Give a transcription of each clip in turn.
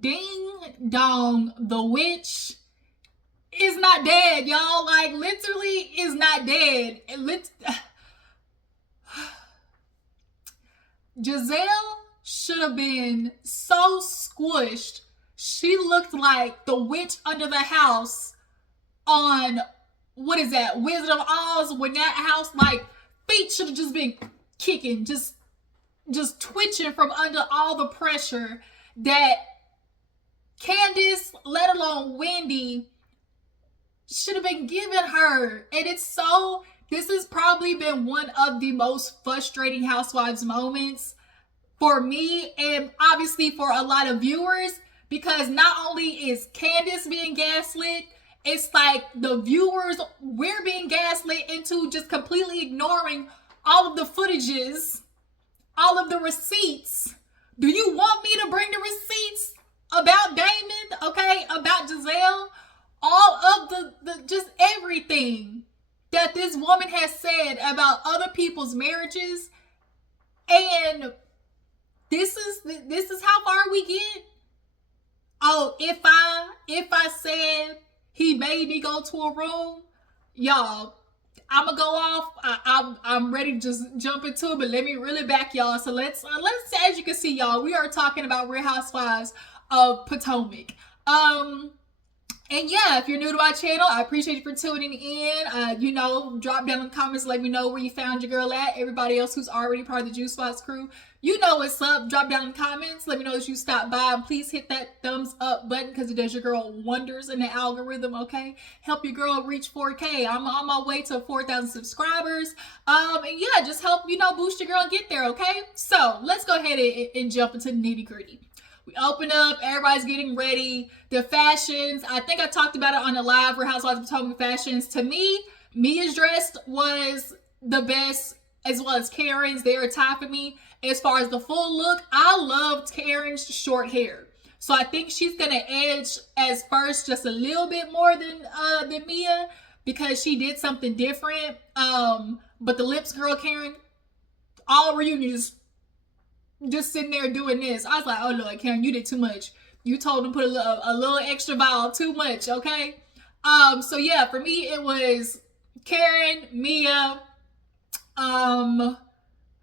ding dong, the witch is not dead, y'all. Like, literally is not dead. Giselle should have been so squished. She looked like the witch under the house on, what is that, Wizard of Oz, when that house, like, feet should have just been kicking, just twitching from under all the pressure that Candiace, let alone Wendy, should have been giving her. And this has probably been one of the most frustrating Housewives moments for me, and obviously for a lot of viewers, because not only is Candiace being gaslit, it's like the viewers, we're being gaslit into just completely ignoring all of the footages, all of the receipts. Do you want me to bring the receipts about Damon, okay, about Giselle? All of the just everything that this woman has said about other people's marriages, and this is how far we get. Oh, if I said he made me go to a room, y'all, I'm gonna go off. I'm ready to just jump into it, but let me really back y'all. So let's as you can see, y'all, we are talking about Real Housewives of Potomac. And yeah, if you're new to our channel, I appreciate you for tuning in. Drop down in the comments, let me know where you found your girl at. Everybody else who's already part of the Juice Spots crew, you know what's up. Drop down in the comments, let me know that you stopped by, and please hit that thumbs up button because it does your girl wonders in the algorithm, okay? Help your girl reach 4K. I'm on my way to 4,000 subscribers. And yeah, just help, boost your girl and get there, okay? So let's go ahead and jump into the nitty gritty. We open up, everybody's getting ready. The fashions, I think I talked about it on the live for Housewives of Potomac fashions. To me, Mia's dress was the best, as well as Karen's. They were top of me. As far as the full look, I loved Karen's short hair. So I think she's gonna edge as first just a little bit more than Mia, because she did something different. But the lips girl, Karen, all reunion just sitting there doing this. I was like, oh Lord, Karen, you did too much. You told them to put a little extra vowel, too much, okay? So yeah, for me it was Karen, Mia,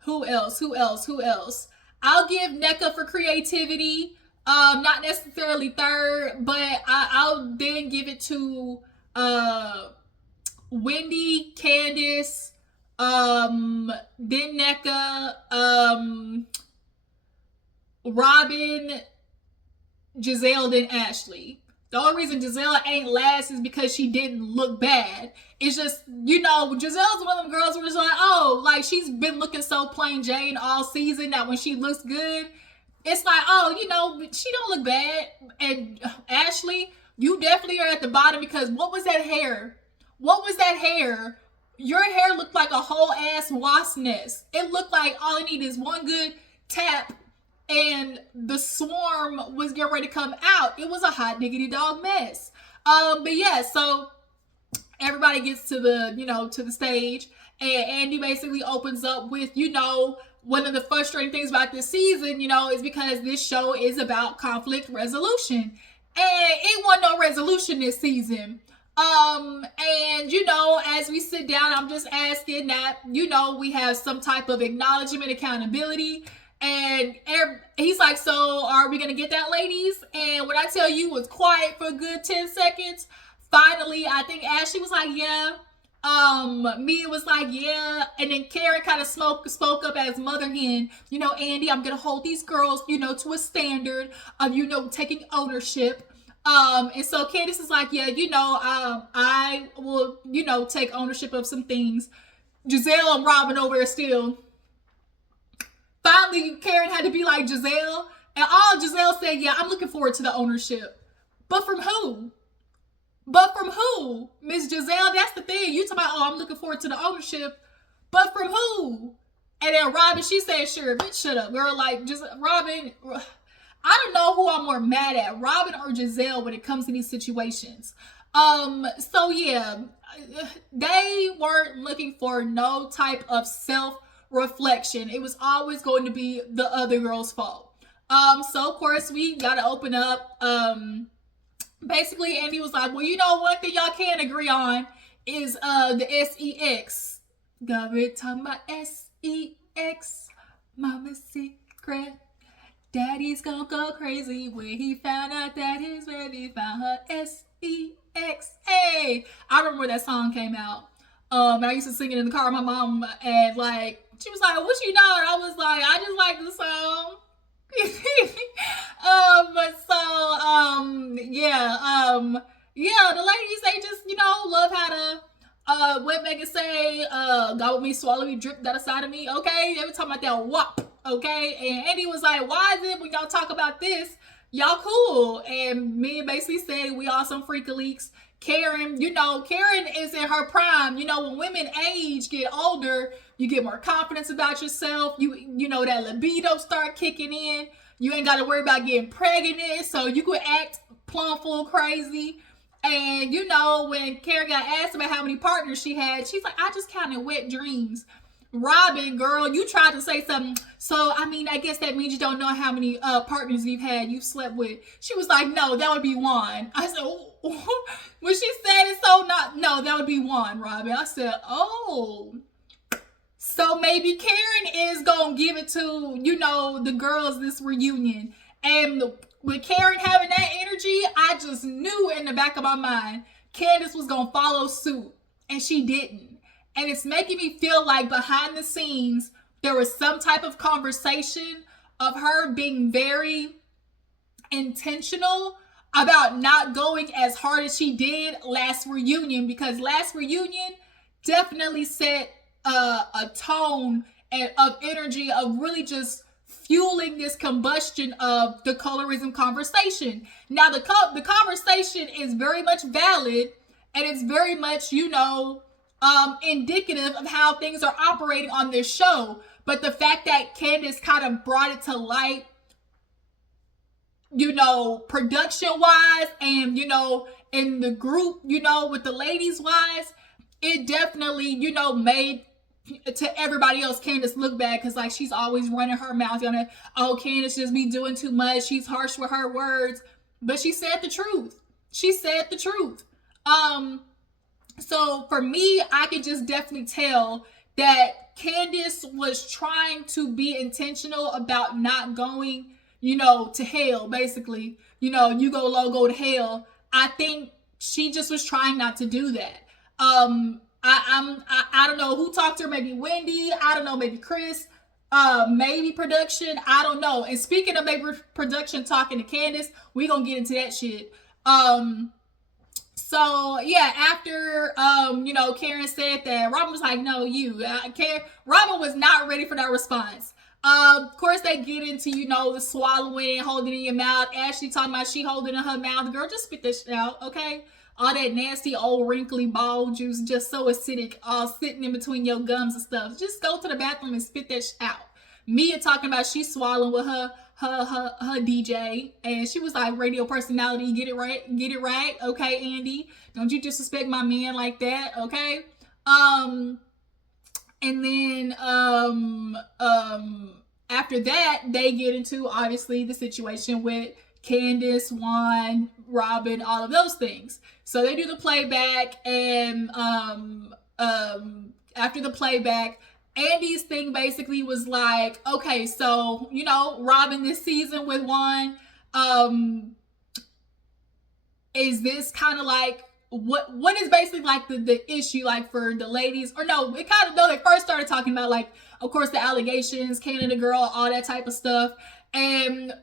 who else? I'll give Nneka for creativity. Not necessarily third, but I'll then give it to Wendy, Candiace, then Nneka, Robyn, Giselle, then Ashley. The only reason Giselle ain't last is because she didn't look bad. It's just, Giselle's one of them girls where it's like, oh, like she's been looking so plain Jane all season that when she looks good, it's like, oh, she don't look bad. And Ashley, you definitely are at the bottom, because what was that hair? Your hair looked like a whole ass wasp nest. It looked like all it needed is one good tap and the swarm was getting ready to come out. It was a hot diggity dog mess. But yeah, so everybody gets to the stage, and Andy basically opens up with, one of the frustrating things about this season, is because this show is about conflict resolution. And it wasn't no resolution this season. And as we sit down, I'm just asking that, we have some type of acknowledgement, accountability. And he's like, so are we going to get that, ladies? And what I tell you was quiet for a good 10 seconds. Finally, I think Ashley was like, yeah. Mia was like, yeah. And then Karen kind of spoke up as mother hen. Andy, I'm going to hold these girls, to a standard of, taking ownership. And so Candiace is like, yeah, I will, take ownership of some things. Giselle and Robyn over there still. Finally, Karen had to be like Giselle. And all Giselle said, yeah, I'm looking forward to the ownership. But from who? Miss Giselle, that's the thing. You talking about, oh, I'm looking forward to the ownership. But from who? And then Robyn, she said, sure, bitch, shut up. Girl, like, just Robyn, I don't know who I'm more mad at, Robyn or Giselle, when it comes to these situations. So yeah, they weren't looking for no type of self-reflection. It was always going to be the other girl's fault. So of course we gotta open up. Basically Andy was like, well, you know, one thing y'all can't agree on is the sex. Got it talking about sex. Mama's secret. Daddy's gonna go crazy when he found out that his baby found her sex. Hey, I remember when that song came out. I used to sing it in the car with my mom, and like she was like, "What you know?" And I was like, "I just like the song." Yeah, the ladies, they just, you know, love how to what Megan say, got with me, swallow me, drip that side of me, okay? They were talking about that WAP, okay? And Andy was like, why is it when y'all talk about this, y'all cool? And me basically said we all some freak leaks. Karen, you know, Karen is in her prime. You know, when women age, get older, you get more confidence about yourself. You know, that libido start kicking in. You ain't got to worry about getting pregnant, so you could act plumb full crazy. And you know, when Karen got asked about how many partners she had, she's like, I just counted wet dreams. Robyn, girl, you tried to say something. So, I mean, I guess that means you don't know how many partners you've slept with. She was like, no, that would be Juan. I said, oh. When she said it, no, that would be Juan, Robyn. I said, oh. So maybe Karen is going to give it to, you know, the girls this reunion. And with Karen having that energy, I just knew in the back of my mind, Candiace was going to follow suit. And she didn't. And it's making me feel like behind the scenes, there was some type of conversation of her being very intentional about not going as hard as she did last reunion. Because last reunion definitely set a tone of energy of really just fueling this combustion of the colorism conversation. Now, the conversation is very much valid, and it's very much, you know, indicative of how things are operating on this show. But the fact that Candiace kind of brought it to light, you know, production wise, and, you know, in the group, you know, with the ladies wise, it definitely, you know, made to everybody else Candiace look bad, because like she's always running her mouth on it. Oh, Candiace just be doing too much. She's harsh with her words. But she said the truth. She said the truth. So for me, I could just definitely tell that Candiace was trying to be intentional about not going, you know, to hell, basically. You know, you go low, go to hell. I think she just was trying not to do that. I don't know who talked to her, maybe Wendy, I don't know, maybe Chris, maybe production, I don't know. And speaking of maybe production talking to Candiace, we gonna get into that shit. So yeah, after you know, Karen said that, Robyn was like, no, Robyn was not ready for that response. Of course they get into, you know, the swallowing and holding in your mouth. Ashley talking about she holding in her mouth. Girl, just spit this shit out, okay? All that nasty old wrinkly ball juice, just so acidic, all sitting in between your gums and stuff. Just go to the bathroom and spit that shit out. Mia talking about she swallowing with her DJ, and she was like, radio personality, get it right, okay, Andy, don't you disrespect my man like that, okay? And then after that, they get into obviously the situation with Candiace, Juan, Robyn, all of those things. So they do the playback, and after the playback, Andy's thing basically was like, okay, so, you know, Robyn this season with Juan, is this kind of like, what is basically like the issue, like for the ladies? Or no, it kind of, though, they first started talking about, like, of course, the allegations, Canada girl, all that type of stuff. And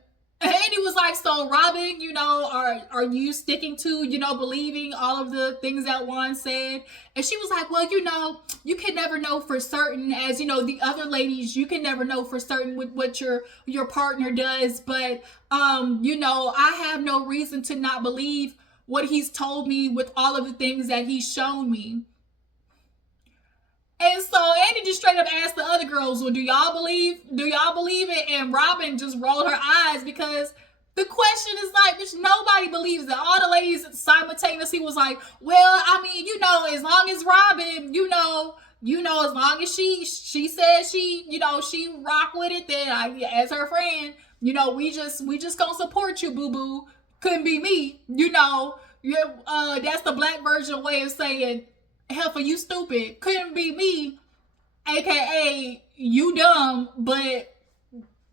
Andy was like, so Robyn, you know, are you sticking to, you know, believing all of the things that Juan said? And she was like, well, you know, you can never know for certain, as, you know, the other ladies, you can never know for certain with what your partner does. But, you know, I have no reason to not believe what he's told me with all of the things that he's shown me. And so Andy just straight up asked the other girls, well, do y'all believe it? And Robyn just rolled her eyes, because the question is like, bitch, nobody believes it. All the ladies simultaneously was like, well, I mean, you know, as long as Robyn, you know, as long as she said she, you know, she rock with it, then as her friend, You know, we just gonna support you, boo boo. Couldn't be me. You know, that's the black version way of saying, heifer, you stupid. Couldn't be me, aka you dumb, but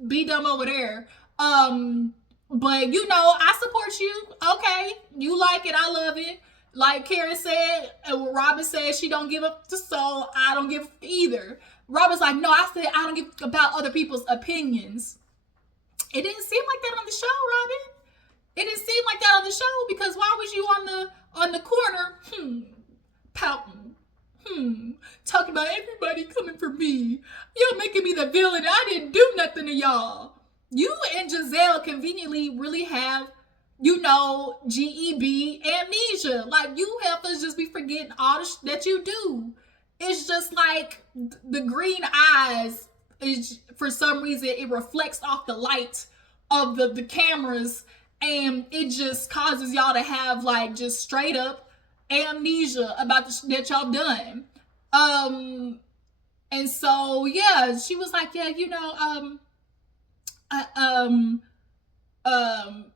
be dumb over there. But you know, I support you. Okay, you like it, I love it. Like Karen said, and Robyn said she don't give up the soul. I don't give either. Robyn's like, no, I said I don't give about other people's opinions. It didn't seem like that on the show, Robyn. It didn't seem like that on the show, because why was you on the corner, pouting, talking about everybody coming for me. You're making me the villain. I didn't do nothing to y'all. You and Giselle conveniently really have, you know, GEB amnesia. Like, you have to just be forgetting all the that you do. It's just like the green eyes is, for some reason, it reflects off the light of the cameras, and it just causes y'all to have like just straight up amnesia about the that y'all done. And so yeah, she was like, yeah, you know,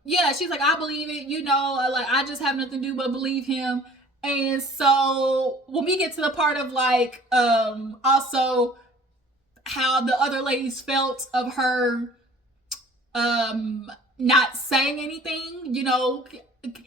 yeah, she's like, I believe it, you know, like I just have nothing to do but believe him. And so when we get to the part of like also how the other ladies felt of her not saying anything, you know,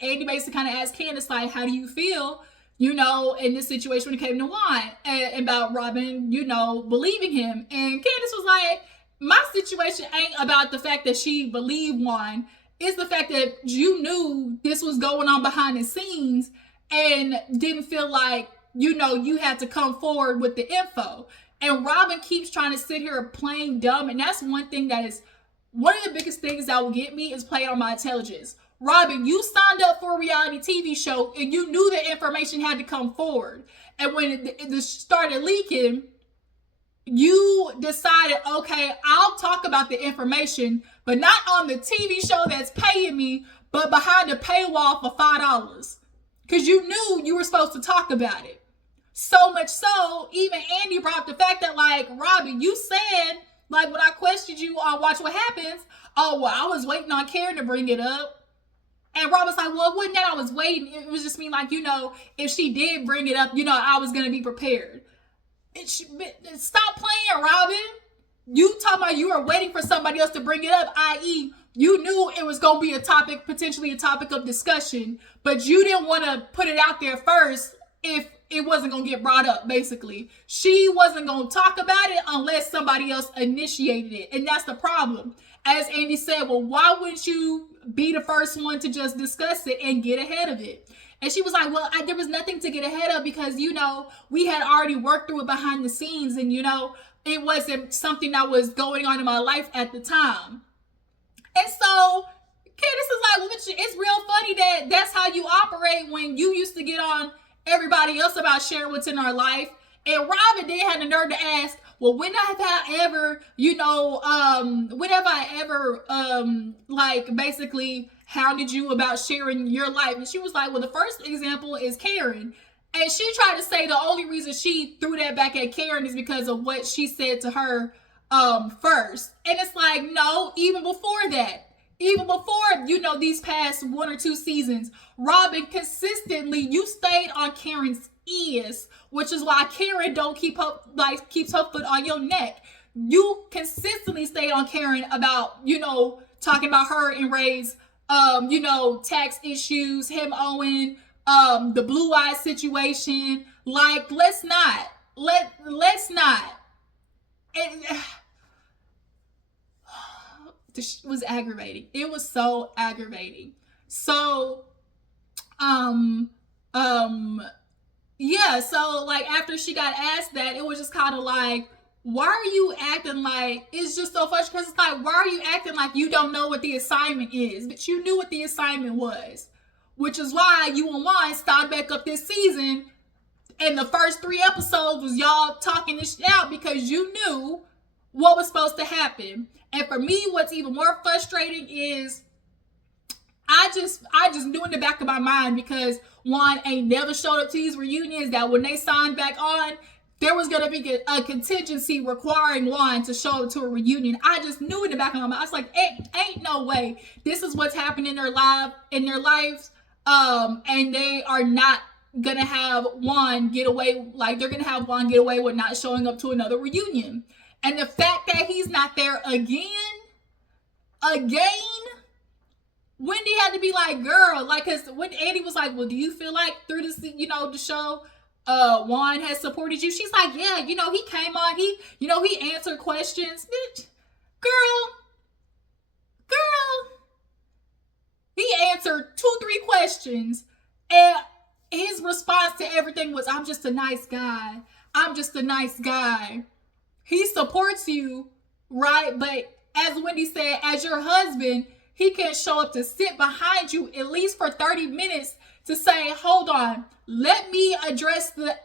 Andy basically kind of asked Candiace, like, how do you feel, you know, in this situation when it came to Juan, and about Robyn, you know, believing him. And Candiace was like, my situation ain't about the fact that she believed Juan. It's the fact that you knew this was going on behind the scenes and didn't feel like, you know, you had to come forward with the info. And Robyn keeps trying to sit here playing dumb. And that's one thing that is one of the biggest things that will get me, is playing on my intelligence. Robyn, you signed up for a reality TV show and you knew the information had to come forward. And when it started leaking, you decided, okay, I'll talk about the information, but not on the TV show that's paying me, but behind the paywall for $5. Because you knew you were supposed to talk about it. So much so, even Andy brought up the fact that, like, Robyn, you said, like, when I questioned you on Watch What Happens, oh, well, I was waiting on Karen to bring it up. And Robyn's like, well, it wasn't that I was waiting. It was just me, like, you know, if she did bring it up, you know, I was going to be prepared. Stop playing, Robyn. You talking about you were waiting for somebody else to bring it up, i.e., you knew it was going to be a topic, potentially a topic of discussion, but you didn't want to put it out there first if it wasn't going to get brought up, basically. She wasn't going to talk about it unless somebody else initiated it, and that's the problem. As Andy said, well, why wouldn't you be the first one to just discuss it and get ahead of it? And she was like, well, there was nothing to get ahead of because, you know, we had already worked through it behind the scenes, and, you know, it wasn't something that was going on in my life at the time. And so Candiace is like, well, it's real funny that that's how you operate when you used to get on everybody else about sharing what's in our life. And Robyn then had the nerve to ask, well, when have I ever, you know, when have I ever, like, basically hounded you about sharing your life? And she was like, well, the first example is Karen. And she tried to say the only reason she threw that back at Karen is because of what she said to her first. And it's like, no, even before that, even before, you know, these past 1 or 2 seasons, Robyn consistently, you stayed on Karen's ears, which is why Karen don't keeps her foot on your neck. You consistently stayed on Karen about, you know, talking about her and Ray's, you know, tax issues, him owing, the Blue Eyes situation. Like, let's not. This was aggravating. It was so aggravating. So, yeah, so, like, after she got asked that, it was just kind of like, why are you acting like, it's just so funny, because it's like, why are you acting like you don't know what the assignment is? But you knew what the assignment was, which is why you and Juan started back up this season, and the first 3 episodes was y'all talking this shit out because you knew what was supposed to happen. And for me, what's even more frustrating is I just knew in the back of my mind, because Juan ain't never showed up to these reunions, that when they signed back on, there was going to be a contingency requiring Juan to show up to a reunion. I just knew in the back of my mind. I was like, ain't no way. This is what's happening in their lives. And they are not going to have Juan get away. Like, they're going to have Juan get away with not showing up to another reunion. And the fact that he's not there again, Wendy had to be like, girl, like, because when Andy was like, well, do you feel like through this, the show, Juan has supported you? She's like, yeah, he came on, he answered questions. Bitch, girl, he answered 2-3 questions, and his response to everything was, I'm just a nice guy. He supports you, right? But as Wendy said, as your husband, he can show up to sit behind you at least for 30 minutes to say, hold on, let me address the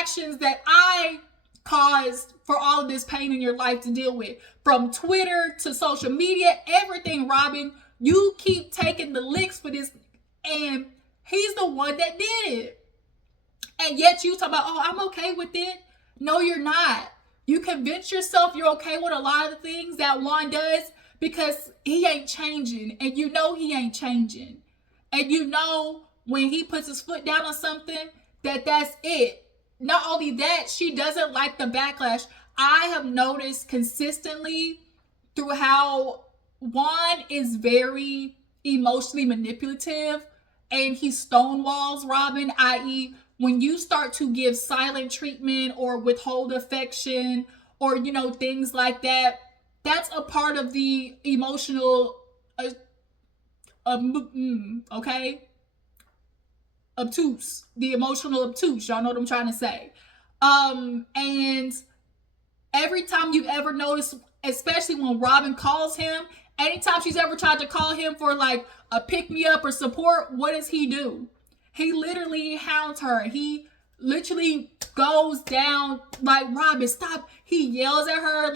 actions that I caused for all of this pain in your life to deal with. From Twitter to social media, everything, Robyn, you keep taking the licks for this, and he's the one that did it. And yet you talk about, oh, I'm okay with it. No, you're not. You convince yourself you're okay with a lot of the things that Juan does because he ain't changing, and he ain't changing. And when he puts his foot down on something, that's it. Not only that, she doesn't like the backlash. I have noticed consistently through how Juan is very emotionally manipulative, and he stonewalls Robyn, i.e., when you start to give silent treatment or withhold affection or, things like that, that's a part of the emotional, okay? Obtuse. The emotional obtuse. Y'all know what I'm trying to say. And every time you've ever noticed, especially when Robyn calls him, anytime she's ever tried to call him for like a pick-me-up or support, what does he do? He literally hounds her. He literally goes down like, Robyn, stop. He yells at her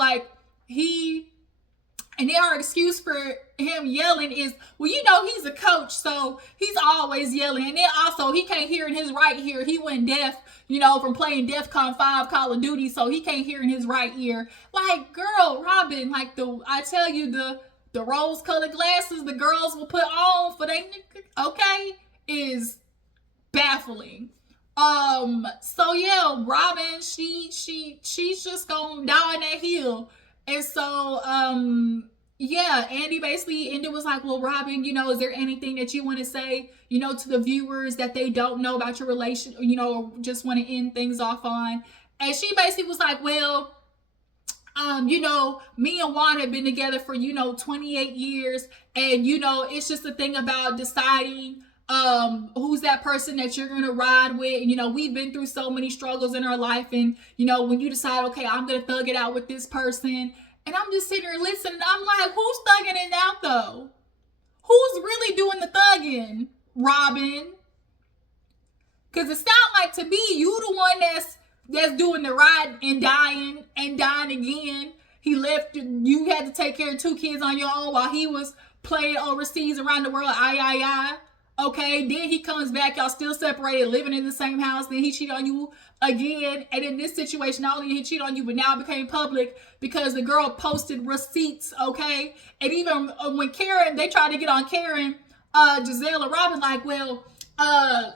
and then our excuse for him yelling is, well, he's a coach, so he's always yelling. And then also he can't hear in his right ear. He went deaf, from playing DEFCON 5 Call of Duty, so he can't hear in his right ear. Like, girl, Robyn, like I tell you, the rose-colored glasses the girls will put on for they, okay, is baffling. So yeah, Robyn, she's just gonna die on that hill. And so yeah, Andy basically ended was like, well, Robyn, is there anything that you want to say, to the viewers that they don't know about your relation, or just want to end things off on? And she basically was like, well, me and Juan have been together for, 28 years. And, it's just a thing about deciding who's that person that you're going to ride with. We've been through so many struggles in our life. And, when you decide, okay, I'm going to thug it out with this person. And I'm just sitting here listening. I'm like, who's thugging it out, though? Who's really doing the thugging, Robyn? Because it sounds like to me, you the one that's doing the ride and dying again. He left, you had to take care of 2 kids on your own while he was playing overseas around the world. Okay, then he comes back, y'all still separated, living in the same house, then he cheated on you again. And in this situation, not only did he cheat on you, but now it became public because the girl posted receipts, okay? And even when they tried to get on Karen, Giselle or Robyn, like, well,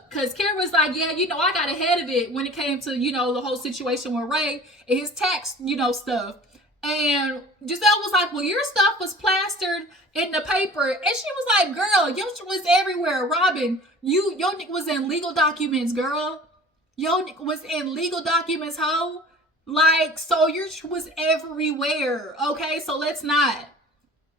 because Karen was like, yeah, I got ahead of it when it came to, the whole situation with Ray and his tax, stuff. And Giselle was like, well, your stuff was plastered in the paper. And she was like, girl, your shit was everywhere. Robyn, your was in legal documents, girl. Your was in legal documents, ho. Like, so your shit was everywhere. Okay, so let's not.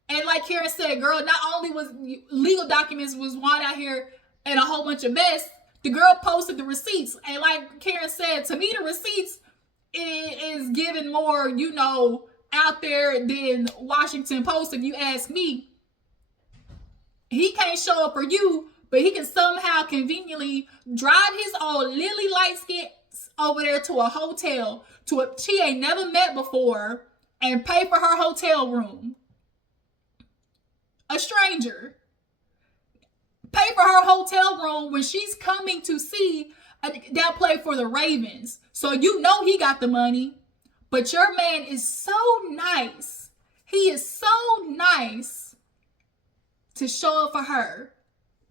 And like Karen said, girl, not only was legal documents was Juan out here and a whole bunch of mess, the girl posted the receipts. And like Karen said, to me, the receipts is giving more, out there than Washington Post, if you ask me. He can't show up for you, but he can somehow conveniently drive his old lily light skins over there to a hotel she ain't never met before and pay for her hotel room. A stranger. Pay for her hotel room when she's coming to see that played for the Ravens. So you know he got the money. But your man is so nice. He is so nice to show up for her,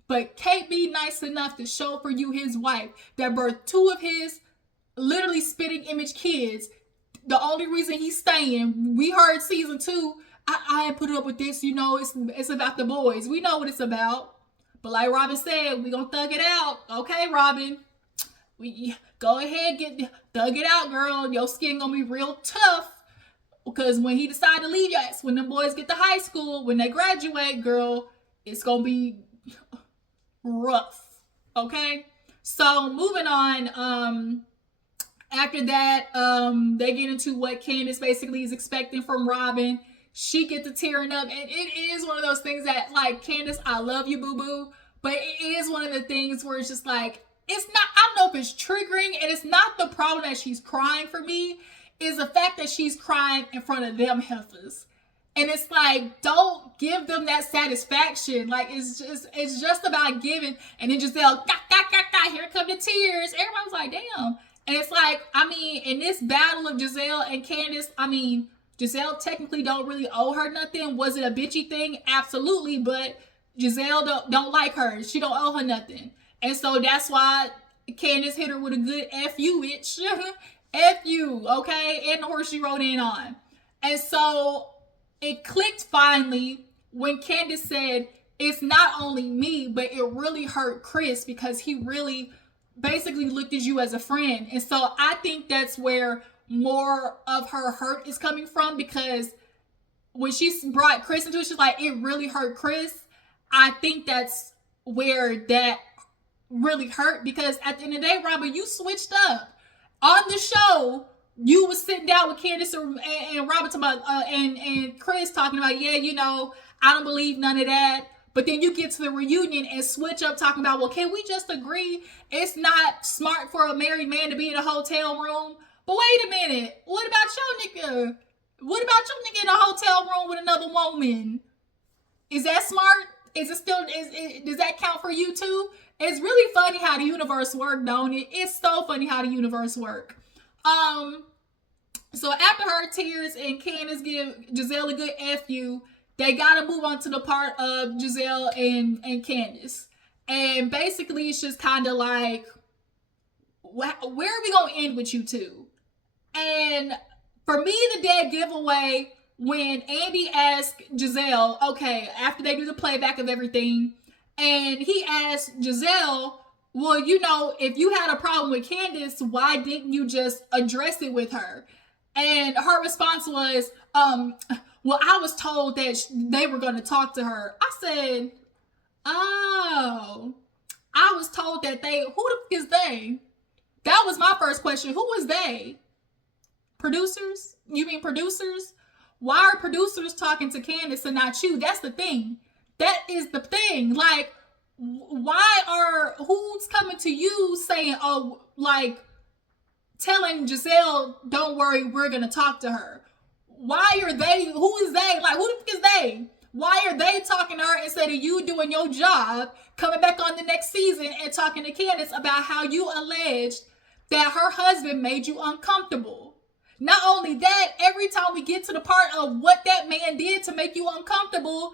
but can't be nice enough to show up for you, his wife, that birthed two of his literally spitting image kids. The only reason he's staying, we heard season 2, I ain't put it up with this, it's about the boys. We know what it's about. But like Robyn said, we gonna thug it out. Okay, Robyn. We go ahead, thug it out, girl. Your skin gonna be real tough. Because when he decide to leave your ass, when them boys get to high school, when they graduate, girl, it's gonna be rough. Okay? So moving on, after that, they get into what Candiace basically is expecting from Robyn. She gets to tearing up, and it is one of those things that, like, Candiace, I love you, boo-boo, but it is one of the things where it's just like, it's not, I don't know if it's triggering, and it's not the problem that she's crying for me, is the fact that she's crying in front of them heifers. And it's like, don't give them that satisfaction. Like, it's just about giving. And then Giselle, here come the tears. Everybody's like, damn. And it's like, I mean, in this battle of Giselle and Candiace, I mean, Giselle technically don't really owe her nothing. Was it a bitchy thing? Absolutely. But Giselle don't like her. She don't owe her nothing. And so that's why Candiace hit her with a good F you, bitch. F you, okay? And the horse she rode in on. And so it clicked finally when Candiace said, it's not only me, but it really hurt Chris because he really basically looked at you as a friend. And so I think that's where more of her hurt is coming from, because when she brought Chris into it, she's like, it really hurt Chris. I think that's where that really hurt, because at the end of the day, Robyn, you switched up. On the show, you was sitting down with Candiace and Robyn and Chris talking about, I don't believe none of that. But then you get to the reunion and switch up talking about, well, can we just agree it's not smart for a married man to be in a hotel room? But wait a minute. What about your nigga? What about your nigga in a hotel room with another woman? Is that smart? Is it still, does that count for you too? It's really funny how the universe works, don't it? It's so funny how the universe works. So after her tears and Candiace give Giselle a good F you, they gotta move on to the part of Giselle and Candiace. And basically it's just kind of like, where are we gonna end with you two? And for me, the dead giveaway, when Andy asked Giselle, okay, after they do the playback of everything, and he asked Giselle, well, if you had a problem with Candiace, why didn't you just address it with her? And her response was, well, I was told that they were going to talk to her. I said, oh, I was told that who the fuck is they? That was my first question. Who is they? Producers? You mean producers? Why are producers talking to Candiace and not you? That's the thing. That is the thing. Like, who's coming to you saying, oh, like, telling Giselle, don't worry, we're going to talk to her. Why are they, who is they? Like, who the fuck is they? Why are they talking to her instead of you doing your job, coming back on the next season and talking to Candiace about how you alleged that her husband made you uncomfortable? Not only that, every time we get to the part of what that man did to make you uncomfortable,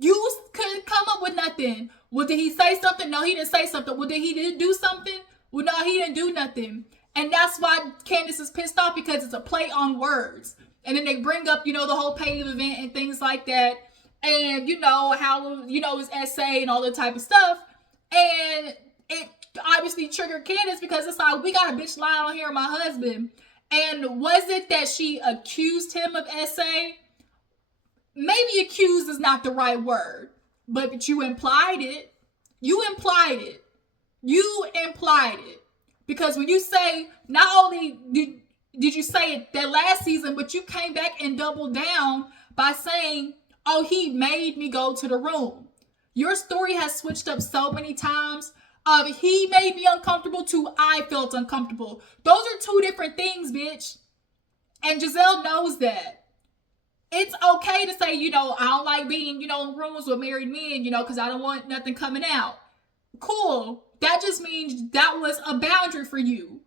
you couldn't come up with nothing. Well, did he say something? No, he didn't say something. Well, did he do something? Well, no, he didn't do nothing. And that's why Candiace is pissed off, because it's a play on words. And then they bring up, the whole pave event and things like that. And, how, his essay and all that type of stuff. And it obviously triggered Candiace, because it's like, we got a bitch lying on here, my husband. And was it that she accused him of essay? Maybe accused is not the right word, but you implied it. You implied it. You implied it. Because when you say, not only did you say it that last season, but you came back and doubled down by saying, oh, he made me go to the room. Your story has switched up so many times. He made me uncomfortable to I felt uncomfortable. Those are two different things, bitch. And Giselle knows that. It's okay to say, I don't like being, in rooms with married men, because I don't want nothing coming out. Cool. that just means that was a boundary for you.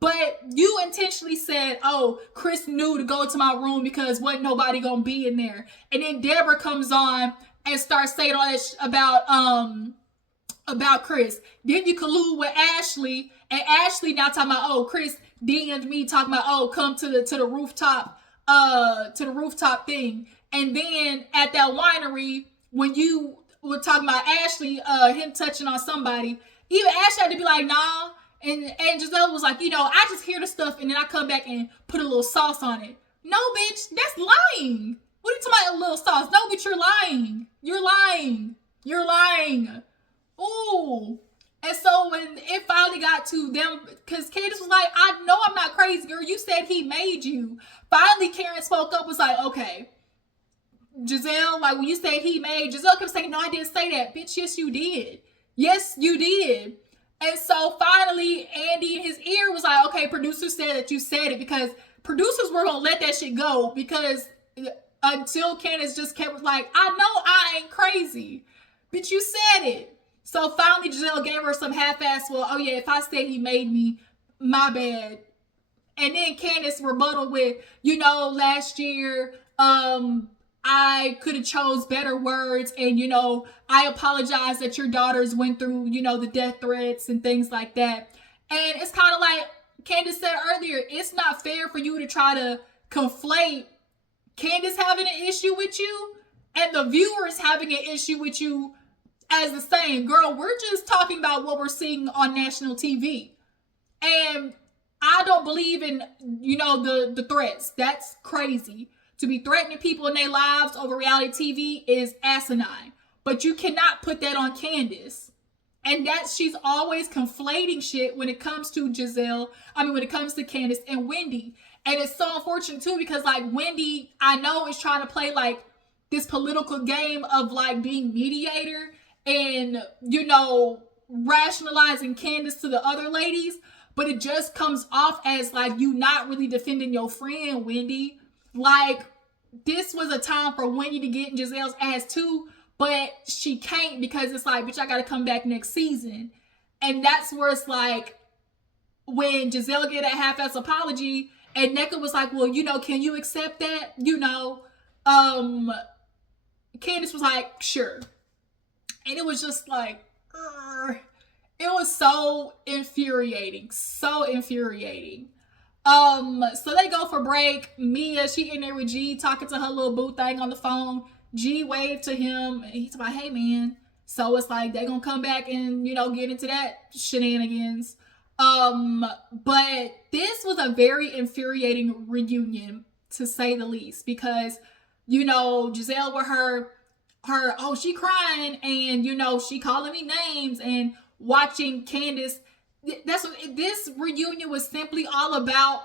But you intentionally said, oh, Chris knew to go to my room because wasn't nobody gonna be in there. And then Deborah comes on and starts saying all that about Chris. Then you collude with Ashley, and Ashley now talking about, oh, Chris DM'd me talking about, oh, come to the rooftop thing. And then at that winery, when you were talking about Ashley, him touching on somebody, even Ashley had to be like, nah. And Giselle was like, I just hear the stuff and then I come back and put a little sauce on it. No, bitch, that's lying. What are you talking about, a little sauce? No, bitch, you're lying. You're lying. You're lying. Ooh. And so when it finally got to them, because Candiace was like, I know I'm not crazy, girl. You said he made you. Finally, Karen spoke up, was like, okay, Giselle, like when you say he made, Giselle kept saying, no, I didn't say that. Bitch, yes, you did. Yes, you did. And so finally, Andy in his ear was like, okay, producers said that you said it, because producers were going to let that shit go, because until Candiace just kept like, I know I ain't crazy. Bitch, you said it. So finally, Giselle gave her some half-ass, well, oh yeah, if I said he made me, my bad. And then Candiace rebutted with, last year, I could have chose better words, and I apologize that your daughters went through the death threats and things like that. And it's kind of like Candiace said earlier, it's not fair for you to try to conflate Candiace having an issue with you and the viewers having an issue with you as the same. Girl, we're just talking about what we're seeing on national TV, and I don't believe in the threats. That's crazy. To be threatening people in their lives over reality TV is asinine. But you cannot put that on Candiace. And that she's always conflating shit when it comes to when it comes to Candiace and Wendy. And it's so unfortunate too, because like Wendy, I know, is trying to play like this political game of like being mediator and, rationalizing Candiace to the other ladies. But it just comes off as like you not really defending your friend, Wendy. Like, this was a time for Wendy to get in Giselle's ass too, but she can't, because it's like, bitch, I gotta come back next season. And that's where it's like, when Giselle get a half-ass apology, and NECA was like, well, can you accept that? Candiace was like, sure. And it was just like, it was so infuriating. So infuriating. So they go for break. Mia, she in there with G, talking to her little boo thing on the phone. G waved to him, and he's like, hey, man. So it's like, they gonna come back and, get into that shenanigans. But this was a very infuriating reunion, to say the least, because, Giselle with her, oh, she crying, and, she calling me names, and watching Candiace. That's what this reunion was simply all about.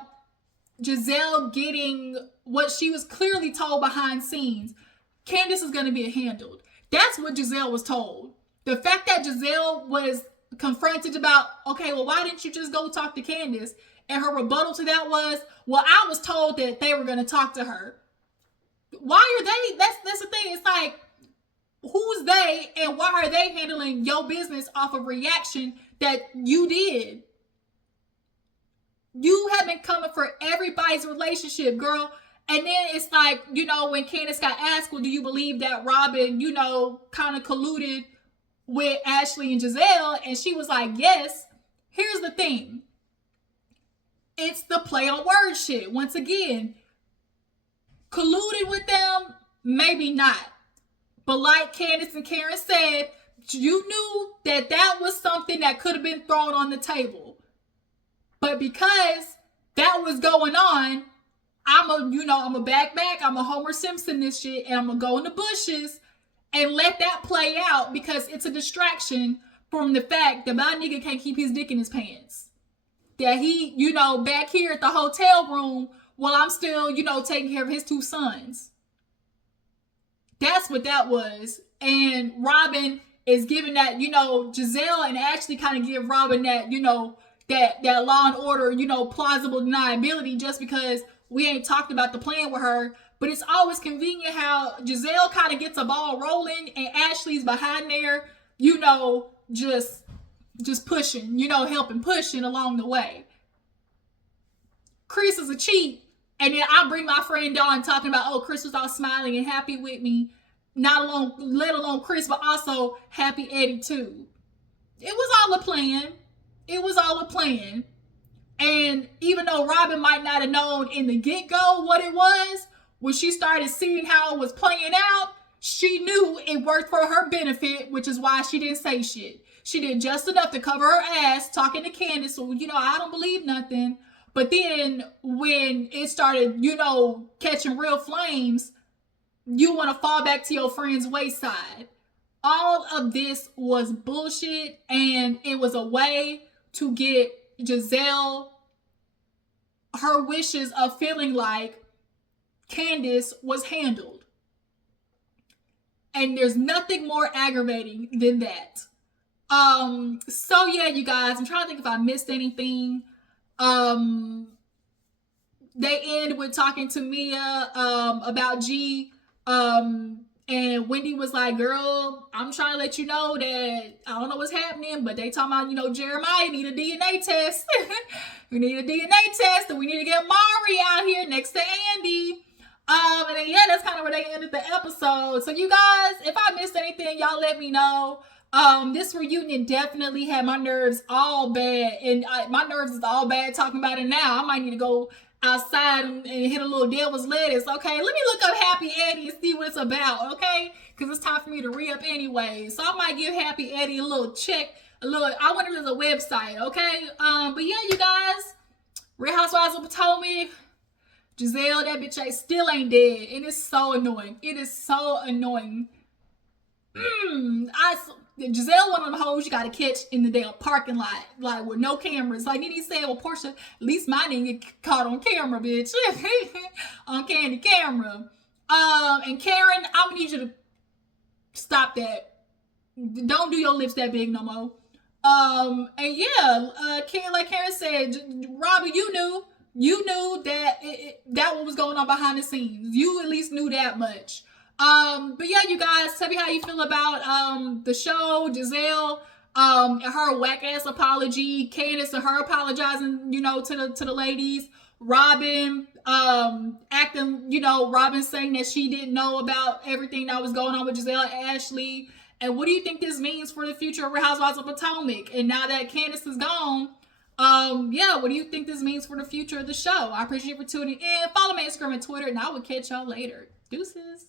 Giselle getting what she was clearly told behind scenes. Candiace is going to be handled. That's what Giselle was told. The fact that Giselle was confronted about, okay, well, why didn't you just go talk to Candiace? And her rebuttal to that was, well, I was told that they were going to talk to her. Why are they? That's the thing. It's like, who's they, and why are they handling your business off of reaction that you did? You have been coming for everybody's relationship, girl. And then it's like, when Candiace got asked, well, do you believe that Robyn, kind of colluded with Ashley and Giselle? And she was like, yes. Here's the thing. It's the play on word shit. Once again, colluded with them? Maybe not. But like Candiace and Karen said, you knew that that was something that could have been thrown on the table. But because that was going on, I'm a back, I'm a Homer Simpson this shit, and I'm going to go in the bushes and let that play out, because it's a distraction from the fact that my nigga can't keep his dick in his pants. That he, back here at the hotel room while I'm still, taking care of his 2 sons. That's what that was. And Robyn is giving that, Giselle and Ashley kind of give Robyn that, that Law and Order, plausible deniability, just because we ain't talked about the plan with her. But it's always convenient how Giselle kind of gets a ball rolling and Ashley's behind there, just just pushing, helping, pushing along the way. Chris is a cheat. And then I bring my friend on talking about, oh, Chris was all smiling and happy with me. Not alone, let alone Chris, but also happy Eddie too. It was all a plan. It was all a plan. And even though Robyn might not have known in the get-go what it was, when she started seeing how it was playing out, she knew it worked for her benefit, which is why she didn't say shit. She did just enough to cover her ass talking to Candiace, so, I don't believe nothing. But then when it started, catching real flames, you want to fall back to your friend's wayside. All of this was bullshit, and it was a way to get Gizelle her wishes of feeling like Candiace was handled. And there's nothing more aggravating than that. So yeah, you guys, I'm trying to think if I missed anything. They end with talking to Mia about G. And Wendy was like, girl, I'm trying to let you know that I don't know what's happening, but they talking about, Jeremiah need a DNA test. We need a DNA test, and we need to get Mari out here next to Andy. And then, yeah, that's kind of where they ended the episode. So you guys, if I missed anything, y'all let me know. This reunion definitely had my nerves all bad, and my nerves is all bad talking about it now. I might need to go outside and hit a little devil's lettuce. Okay, let me look up Happy Eddie and see what it's about. Okay, because it's time for me to re-up anyway. So I might give Happy Eddie a little check. I wonder if there's a website. Okay, but yeah, you guys, Real Housewives of Potomac. Gizelle, that bitch still ain't dead. It is so annoying. It is so annoying. Gizelle, one of them hoes you gotta catch in the damn parking lot, like with no cameras. Like Nene said, well, Portia, at least mine didn't get caught on camera, bitch. On candy camera. And Karen, I'm gonna need you to stop that. Don't do your lips that big no more. And yeah, like Karen said, Robyn, you knew that that what was going on behind the scenes. You at least knew that much. But yeah, you guys, tell me how you feel about the show, Gizelle, her whack ass apology, Candiace and her apologizing, to the ladies, Robyn acting, Robyn saying that she didn't know about everything that was going on with Gizelle and Ashley. And what do you think this means for the future of Real Housewives of Potomac? And now that Candiace is gone, yeah, what do you think this means for the future of the show? I appreciate you for tuning in. Follow me on Instagram and Twitter, and I will catch y'all later. Deuces.